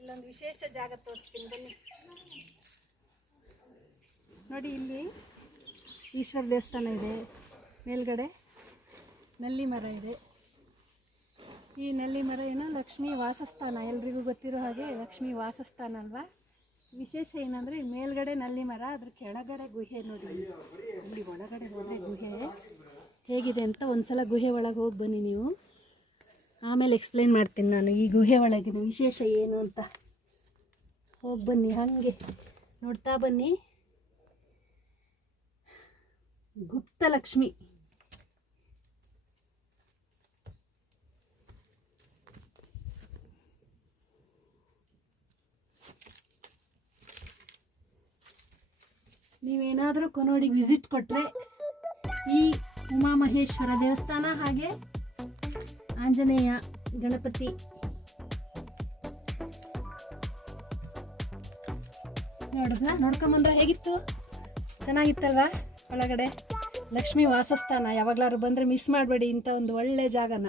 ಇಲ್ಲೊಂದು ವಿಶೇಷ ಜಾಗ ತೋರಿಸ್ತೀನಿ ಬನ್ನಿ. ನೋಡಿ, ಇಲ್ಲಿ ಈಶ್ವರ ದೇವಸ್ಥಾನ ಇದೆ, ಮೇಲ್ಗಡೆ ನಲ್ಲಿ ಮರ ಇದೆ. ಈ ನಲ್ಲಿ ಮರ ಏನೋ ಲಕ್ಷ್ಮೀ ವಾಸಸ್ಥಾನ, ಎಲ್ರಿಗೂ ಗೊತ್ತಿರೋ ಹಾಗೆ ಲಕ್ಷ್ಮೀ ವಾಸಸ್ಥಾನ ಅಲ್ವಾ. ವಿಶೇಷ ಏನಂದರೆ ಮೇಲ್ಗಡೆ ನಲ್ಲಿ ಮರ, ಅದ್ರ ಕೆಳಗಡೆ ಗುಹೆ. ನೋಡಿ, ಇಲ್ಲಿ ಒಳಗಡೆ ಹೋದರೆ ಗುಹೆ ಹೇಗಿದೆ ಅಂತ ಒಂದ್ಸಲ ಗುಹೆ ಒಳಗೆ ಹೋಗಿ ಬನ್ನಿ ನೀವು. ಆಮೇಲೆ ಎಕ್ಸ್ಪ್ಲೇನ್ ಮಾಡ್ತೀನಿ ನಾನು ಈ ಗುಹೆ ಒಳಗಿನ ವಿಶೇಷ ಏನು ಅಂತ. ಹೋಗಿ ಬನ್ನಿ, ಹಾಗೆ ನೋಡ್ತಾ ಬನ್ನಿ. ಗುಪ್ತಲಕ್ಷ್ಮಿ. ನೀವೇನಾದರೂ ಕೊನೋಡಿಗೆ ವಿಸಿಟ್ ಕೊಟ್ಟರೆ ಈ ಉಮಾಮಹೇಶ್ವರ ದೇವಸ್ಥಾನ ಹಾಗೆ ಆಂಜನೇಯ ಗಣಪತಿ ನೋಡ್ಕೊಂಬಂದ್ರೆ ಹೇಗಿತ್ತು? ಚೆನ್ನಾಗಿತ್ತಲ್ವಾ? ಒಳಗಡೆ ಲಕ್ಷ್ಮೀ ವಾಸಸ್ಥಾನ. ಯಾವಾಗಲಾದ್ರು ಬಂದರೆ ಮಿಸ್ ಮಾಡಬೇಡಿ ಇಂಥ ಒಂದು ಒಳ್ಳೆ ಜಾಗನ.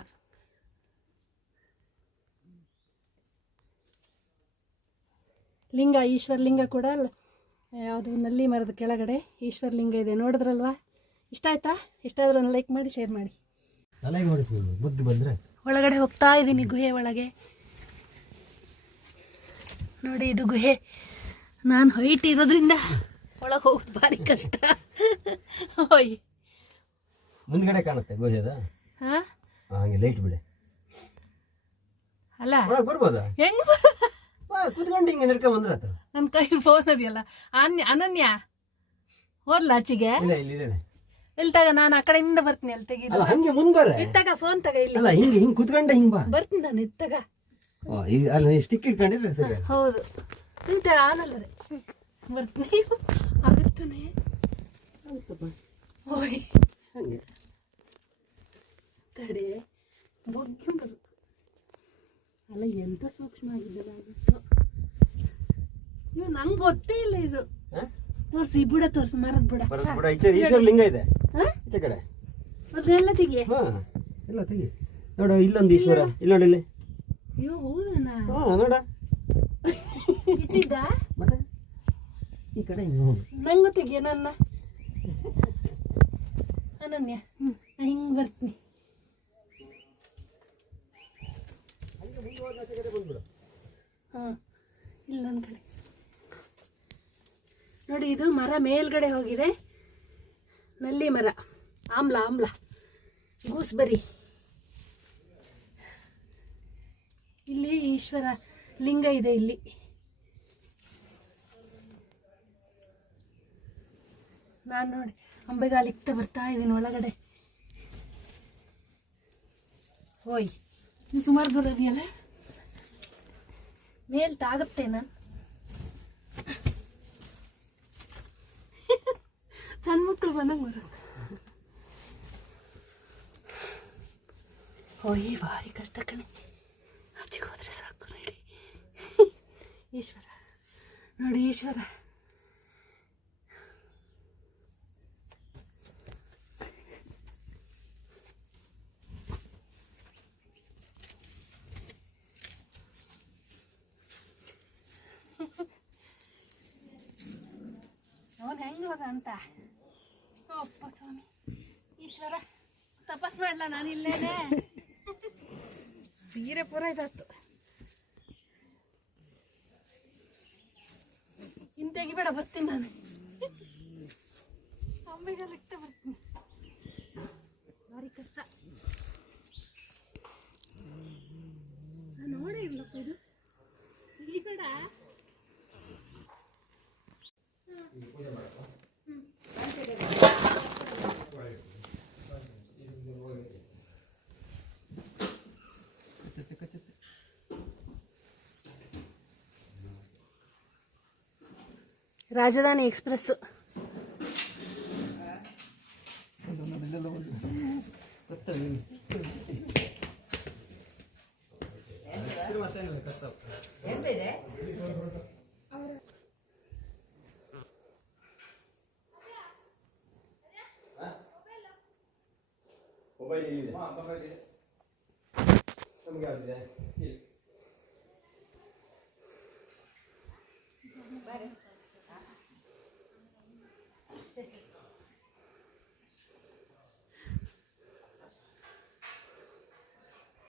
ಲಿಂಗ, ಈಶ್ವರಲಿಂಗ ಕೂಡ ಯಾವುದು ನಲ್ಲಿ ಮರದ ಕೆಳಗಡೆ ಈಶ್ವರಲಿಂಗ ಇದೆ. ನೋಡಿದ್ರಲ್ವಾ? ಇಷ್ಟ ಆಯ್ತಾ? ಇಷ್ಟ ಆದ್ರೆ ಒಂದು ಲೈಕ್ ಮಾಡಿ, ಶೇರ್ ಮಾಡಿ. ಒಳಗಡೆ ಹೋಗ್ತಾ ಇದ್ದೀನಿ ಗುಹೆ ಒಳಗೆ. ನೋಡಿ, ಇದು ಗುಹೆ. ನಾನು ಹೈಟ್ ಇರೋದ್ರಿಂದ ಒಳಗೆ ಹೋಗೋದು ಭಾರಿ ಕಷ್ಟ. ಹೋಯ್ ಮುಂದ್ಗಡೆ ಕಾಣುತ್ತೆ ಗುಹೆದ. ಹಾಗೆ ಲೈಟ್ ಬಿಡಿ. ಅಲ್ಲ ಬರ್ಬೋದಾ? ಹೆಂಗ್ ಕುತ್ಕೊಂಡು ಹಿಂಗೆ ನಡ್ಕೊಂಡ್ ಬಂದ್ರೆ ನನ್ನ ಕೈ ಫೋನ್ ಅದೆಯಲ್ಲ. ಅನನ್ಯ ಹೋದ್ಲ ಆಚೆಗೆ? ಇಲ್ಲಿ ತಗ, ನಾನು ಆ ಕಡೆಯಿಂದ ಬರ್ತೀನಿ. ಅಲ್ಲಿ ತೆಗೀದು ಹಂಗೆ ಮುಂದ್ಬರ. ಇತ್ತಾಗ ಫೋನ್ ತಗ. ಇಲ್ಲಿ ಹಿಂಗೆ ಹಿಂಗೆ ಕುತ್ಕೊಂಡೆ ಹಿಂಗ್ ಬಾ. ಬರ್ತೀನಿ ನಾನು. ಇತ್ತಾಗ ಅಲ್ಲಿ ಸ್ಟಿಕ್ ಇಟ್ಕೊಂಡಿದ್ರೆ ಸರಿ. ಹೌದು, ಇಂತ ಆನಲ್ಲದೆ ಬರ್ತೀನಿ. ಆಗುತ್ತಾನೆ. ಹೋಯ್ ಕಡೆ ಬೊಗ್ಗೆ ಬರುತ್ತೆ. ಅಲ್ಲ, ಎಂತ ಸೂಕ್ಷ್ಮ ಆಗಿದ್ದಲ್ಲ ಆಗಿತ್ತು. ಇವು ನಂಗೆ ಗೊತ್ತೇ ಇಲ್ಲ. ಇದು ತೋರ್ಸಿ, ಬುಡ ತೋರ್ಸು, ಮರದ ಬುಡ. ಈಶ್ವರಲಿಂಗ ಇದೆ ಈಚೆ ಕಡೆ. ಅದನ್ನೆಲ್ಲ ತೆಗಿ. ಎಲ್ಲ ತೆಗಿ. ನೋಡು, ಇಲ್ಲೊಂದು ಈಶ್ವರ. ಇಲ್ಲಿ ನೋಡಿ, ಇಲ್ಲಿ. ಅಯ್ಯೋ, ಹೌದಣ್ಣ. ನೋಡ ಇಟ್ಟಿದ್ದ. ಮತ್ತೆ ಈ ಕಡೆ ನಂಗೂ ತೆಗಿಯ ನನ್ನ ಅನನ್ಯ. ಹಿಂಗೆ ಬರ್ತೀನಿ. ಹಾಂ, ಇಲ್ಲೊಂದು ಕಡೆ ನೋಡಿ. ಇದು ಮರ ಮೇಲ್ಗಡೆ ಹೋಗಿದೆ. ನಲ್ಲಿ ಮರ, ಆಮ್ಲ ಗೂಸ್ಬರಿ. ಇಲ್ಲಿ ಈಶ್ವರ ಲಿಂಗ ಇದೆ. ಇಲ್ಲಿ ನಾನು ನೋಡಿ ಅಂಬೆಗಾಲಿಕ್ತ ಬರ್ತಾ ಇದ್ದೀನಿ ಒಳಗಡೆ. ಹೋಯ್, ಸುಮಾರು ದೂರ ಇದೆಯಲ್ಲ. ಮೇಲ್ ತಾಗುತ್ತೆ. ನಾನು ಸಣ್ಣ ಮಕ್ಕಳು ಬಂದಂಗೆ ಬರೋ. ಹೋಯ್, ಭಾರಿ ಕಷ್ಟ ಕಣೆ. ಆಚೆಗೆ ಹೋದ್ರೆ ಸಾಕು. ನೋಡಿ ಈಶ್ವರ, ನೋಡಿ ಈಶ್ವರ. ಅವನು ಹೆಂಗೆ ಹೋದ ಅಂತ. ಅಪ್ಪ ಸ್ವಾಮಿ ಈಶ್ವರ, ತಪಸ್ ಮಾಡಲ ನಾನು ಇಲ್ಲೇನೆ. ಸೀರೆ ಪೂರ ಇದಾಯ್ತು. ಇನ್ನು ತೆಗಿಬೇಡ, ಬರ್ತೀನಿ ನಾನು. ಅಮ್ಮೆಗೆಲ್ಲ ಇಷ್ಟ ಬರ್ತೀನಿ. ಭಾರಿ ಕಷ್ಟ. ನಾನು ನೋಡೇ ಇರ್ಲಪ್ಪ ಇದು. ಇಲ್ಲಿ ಕೂಡ ರಾಜಧಾನಿ ಎಕ್ಸ್ಪ್ರೆಸ್. ಮೊಬೈಲ್ ಇಲ್ಲಿದೆ. ನಮಗೆ ಯಾವ್ದಿದೆ? ಬಾರೆ